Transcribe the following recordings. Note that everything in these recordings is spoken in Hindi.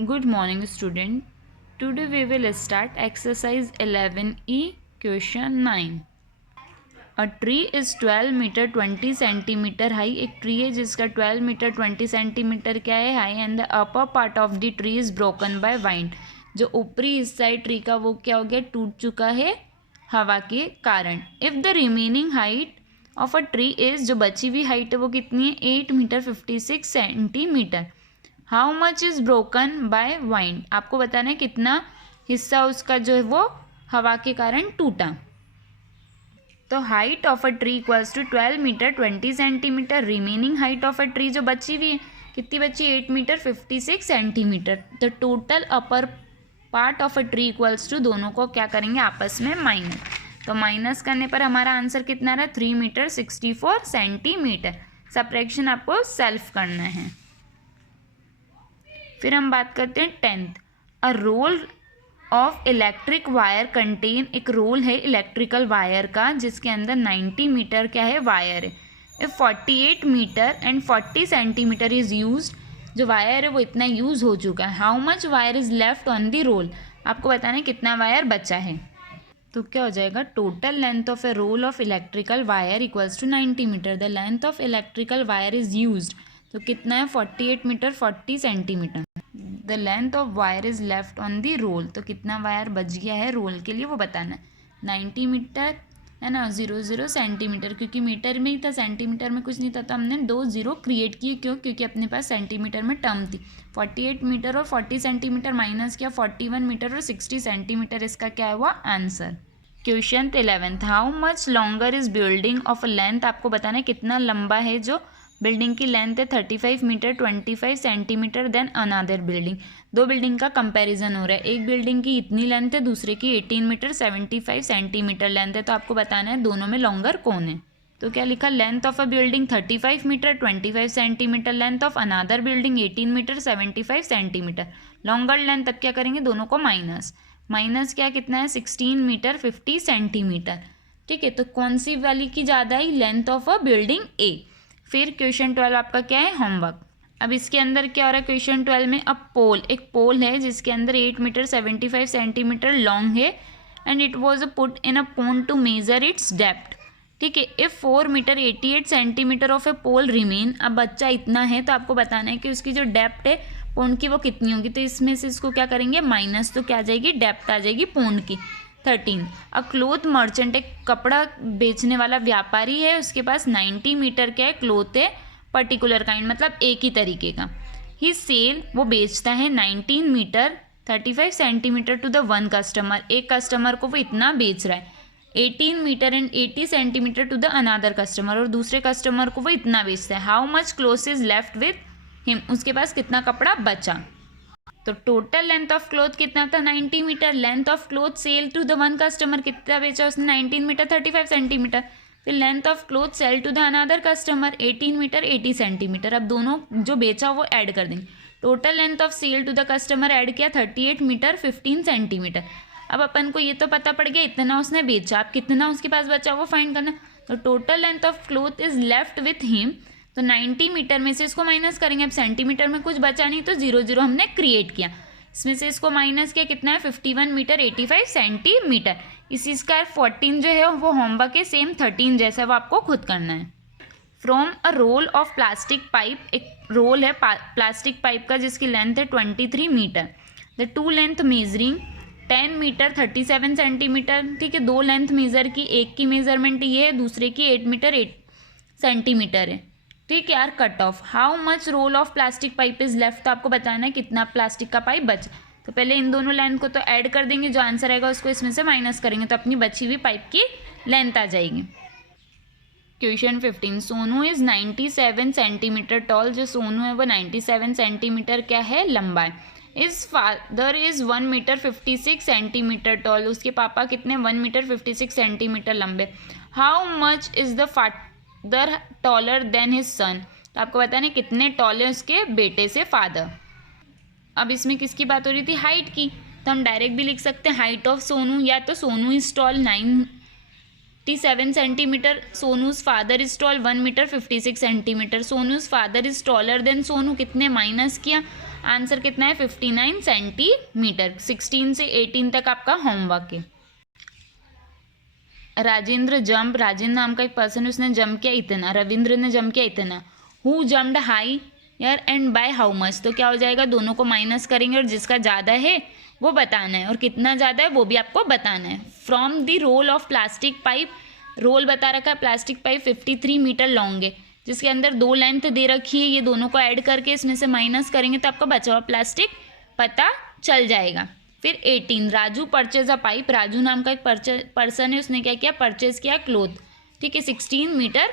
Good morning, student. Today we will start exercise 11E, question 9. A tree is 12 metre 20 centimetre high. एक ट्री है जिसका 12 मीटर 20 सेंटीमीटर क्या है high, and the upper part of the tree is broken by wind. जो ऊपरी हिस्सा है ट्री का वो क्या हो गया, टूट चुका है हवा के कारण. If the remaining height of a tree is, जो बची हुई हाइट है वो कितनी है, 8 metre 56 centimetre. How much is broken by wind. आपको बताना है कितना हिस्सा उसका जो है वो हवा के कारण टूटा. तो height of a tree equals to 12 metre 20 centimetre. Remaining height of a tree जो बची हुई है कितनी बची, 8 metre 56 centimetre. The total upper part of a tree equals to, दोनों को क्या करेंगे आपस में माइनस. तो माइनस करने पर हमारा आंसर कितना रहा, 3 मीटर 64 सेंटीमीटर. सब्ट्रैक्शन आपको सेल्फ करना है. फिर हम बात करते हैं 10th. A roll of electric wire contain, एक रोल है इलेक्ट्रिकल वायर का जिसके अंदर 90 मीटर क्या है वायर है. If 48 metre and 40 centimetre is use, जो वायर है वो इतना यूज हो चुका है. How much wire is left on the roll. आपको बताना है कितना वायर बचा है. तो क्या हो जाएगा, total length of a roll of electrical wire equals to 90 metre. The length of electrical wire is use, तो कितना है 48 metre 40 centimetre. The length of wire is left on the roll, तो कितना वायर बच गया है रोल के लिए वो बताना है. 90 मीटर है ना, 0 सेंटीमीटर, क्योंकि मीटर में ही था सेंटीमीटर में कुछ नहीं था, तो हमने 2 0 क्रिएट किए. क्यों, क्योंकि अपने पास सेंटीमीटर में टर्म थी. 48 मीटर और 40 सेंटीमीटर माइनस किया, 41 मीटर और 60 सेंटीमीटर इसका क्या हुआ answer. Question 11th. How much longer is building of a length. आपको बताना है कितना लंबा है जो बिल्डिंग की लेंथ है, 35 metre 25 centimetre then another building. दो बिल्डिंग का कंपैरिजन हो रहा है. एक बिल्डिंग की इतनी लेंथ है, दूसरे की 18 मीटर 75 सेंटीमीटर लेंथ है. तो आपको बताना है दोनों में लॉन्गर कौन है. तो क्या लिखा, length of a building 35 metre 25 centimetre, length of another building 18 metre 75 centimetre. Longer length, तब क्या करेंगे, दोनों को माइनस. माइनस क्या कितना है, 16 मीटर 50 सेंटीमीटर. ठीक है, तो कौन सी वाली की ज़्यादा है, लेंथ ऑफ अ बिल्डिंग ए. फिर क्वेश्चन 12 आपका क्या है, होमवर्क. अब इसके अंदर क्या हो रहा है क्वेश्चन 12 में, अब पोल, एक पोल है जिसके अंदर 8 मीटर 75 सेंटीमीटर लॉन्ग है, and it was put in a pond to measure its depth. ठीक है, if 4 metre 88 centimetre of a pole remain. अब बच्चा इतना है तो आपको बताना है कि उसकी जो डेप्थ है पोन की वो कितनी होगी. तो इसमें से इसको क्या करेंगे माइनस, तो क्या आ जाएगी, डेप्थ आ जाएगी पोन की. 13. अ क्लोथ मर्चेंट, एक कपड़ा बेचने वाला व्यापारी है, उसके पास 90 मीटर क्या है क्लोथ है, पर्टिकुलर काइंड, मतलब एक ही तरीके का. ही सेल, वो बेचता है 19 metre 35 centimetre to the one customer. एक कस्टमर को वो इतना बेच रहा है. 18 metre and 80 centimetre to the another customer, और दूसरे कस्टमर को वो इतना बेचता है. How much cloth is left with him, उसके पास कितना कपड़ा बचा. तो टोटल लेंथ ऑफ क्लोथ कितना था, 90 metre. Length of cloth sell to the one customer, कितना बेचा उसने, 19 मीटर 35 सेंटीमीटर. फिर length of cloth sell to the another customer 18 metre 80 centimetre. अब दोनों जो बेचा वो ऐड कर देंगे. Total length of sell to the customer add किया 38 मीटर 15 सेंटीमीटर. अब अपन को ये तो पता पड़ गया इतना उसने बेचा, अब कितना उसके पास बचा वो फाइंड करना. तो total length of cloth is left with him, तो 90 मीटर में से इसको माइनस करेंगे. अब सेंटीमीटर में कुछ बचा नहीं तो 0 0 हमने क्रिएट किया. इसमें से इसको माइनस किया, कितना है 51 मीटर 85 सेंटीमीटर. इसी स्क्वायर 14 जो है वो होमवर्क है, सेम 13 जैसा वो आपको खुद करना है. From a roll of plastic pipe, एक रोल है प्लास्टिक पाइप का जिसकी लेंथ है 23 metre. The two length measuring 10 metre 37 centimetre. ठीक है, दो लेंथ मेज़र की, एक की मेजरमेंट ये है, दूसरे की 8 मीटर 8 सेंटीमीटर है. ठीक है यार, cut off. How much roll of plastic pipe is left, तो आपको बताना है कितना प्लास्टिक का पाइप बचा. तो पहले इन दोनों लेंथ को तो ऐड कर देंगे, जो आंसर आएगा उसको इसमें से माइनस करेंगे, तो अपनी बची हुई पाइप की लेंथ आ जाएगी. Question 15. Sonu is 97 centimetre toll. जो सोनू है वो 97 सेंटीमीटर क्या है लंबा है. इस father is 1 metre 56 centimetre tall. उसके पापा कितने, 1 मीटर 56 सेंटीमीटर लंबे. How much is the father taller than his son. तो आपको बताना है कितने टॉल है उसके बेटे से फादर. अब इसमें किसकी बात हो रही थी, हाइट की. तो हम डायरेक्ट भी लिख सकते हैं हाइट ऑफ सोनू, या तो Sonu is tall 9 57 centimetre, Sonu's father is tall 1 metre 56 centimetre, Sonu's father is taller than Sonu, कितने माइनस किया, आंसर कितना है 59 सेंटीमीटर। 16 से 18 तक आपका होमवर्क है। राजेंद्र जंप, राजेंद्र नाम का एक पर्सन है, उसने जंप किया इतना, रविंद्र ने जंप किया इतना। हु जम्प्ड हाई यार एंड बाय हाउ मच, तो क्या हो जाएगा, दोनों को माइनस करेंगे और जिसका ज़्यादा है वो बताना है और कितना ज़्यादा है वो भी आपको बताना है। From the roll of plastic pipe, roll बता रखा है प्लास्टिक पाइप 53 मीटर लॉन्ग है, जिसके अंदर 2 लेंथ दे रखी है, ये दोनों को ऐड करके इसमें से माइनस करेंगे तो आपको बचा हुआ प्लास्टिक पता चल जाएगा। फिर 18, Raju purchase a pipe, Raju नाम का एक पर्सन है, उसने क्या किया, परचेज किया क्लोथ, ठीक है 16 मीटर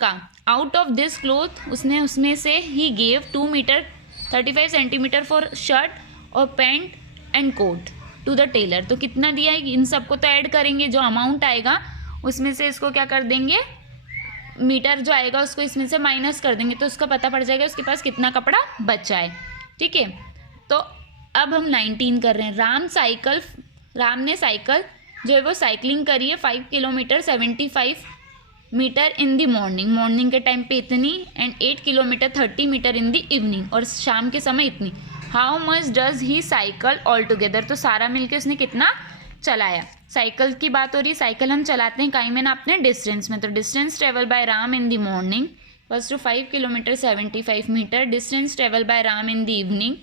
का। आउट ऑफ दिस क्लोथ, उसने उसमें से ही gave 2 metre 35 centimetre for shirt और pant and coat to the tailor, तो कितना दिया है, इन सबको तो ऐड करेंगे, जो अमाउंट आएगा उसमें से इसको क्या कर देंगे, मीटर जो आएगा उसको इसमें से माइनस कर देंगे तो उसका पता पड़ जाएगा उसके पास कितना कपड़ा बचा है, ठीक है। तो अब हम 19 कर रहे हैं। राम ने साइकिल जो है वो साइकिलिंग करी है 5 kilometre 75 metre in the morning के टाइम पे इतनी, and 8 kilometre 30 metre in the evening, और शाम के समय इतनी। How much does he cycle all together, तो सारा मिलके उसने कितना चलाया। साइकिल की बात हो रही है, साइकिल हम चलाते हैं कहीं में नापते हैं डिस्टेंस में, तो distance travel by Ram in the morning first to 5 kilometre 75 metre, distance travel by Ram in the evening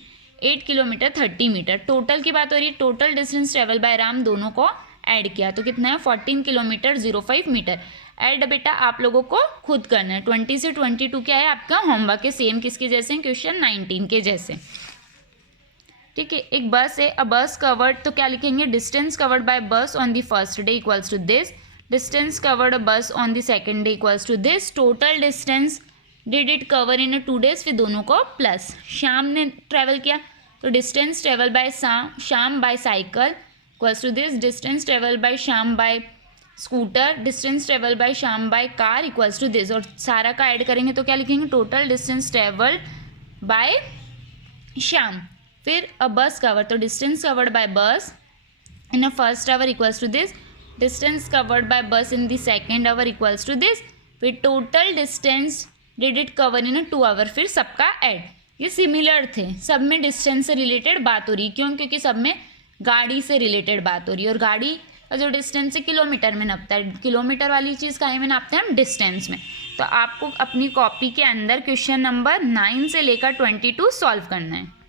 8 kilometre 30 metre. Total की बात हो रही है, total distance travel by Ram दोनों को ऐड किया तो कितना है 14 किलोमीटर 05 मीटर। ऐड बेटा आप लोगों को खुद करना है। 20 से 22 क्या है आपका होमवर्क है, सेम किसके जैसे क्वेश्चन 19 के जैसे, ठीक है। एक बस है, अ बस कवर्ड, तो क्या लिखेंगे, distance covered by bus on the first day equals to this, distance covered a bus on the second day equals to this, total distance did it cover in 2 days, फिर दोनों को प्लस। शाम ने ट्रैवल किया तो distance travel by Sham by cycle equals to this, distance travel by Sham by scooter, distance travel by Sham by car equals to this, और सारा का ऐड करेंगे तो क्या लिखेंगे, टोटल डिस्टेंस ट्रेवल बाय शाम। फिर अ बस कवर, तो distance covered by bus in a first hour equals to this, distance covered by bus in the second hour equals to this, फिर total distance did it cover in 2 hour, फिर सबका ऐड। ये सिमिलर थे, सब में डिस्टेंस से रिलेटेड बात हो रही, क्यों, क्योंकि सब में गाड़ी से रिलेटेड बात हो रही है, और गाड़ी का जो डिस्टेंस है किलोमीटर में नापता है, किलोमीटर वाली चीज़ काहे में नापते हैं हम, डिस्टेंस में। तो आपको अपनी कॉपी के अंदर क्वेश्चन नंबर 9 से लेकर 22 सॉल्व करना है।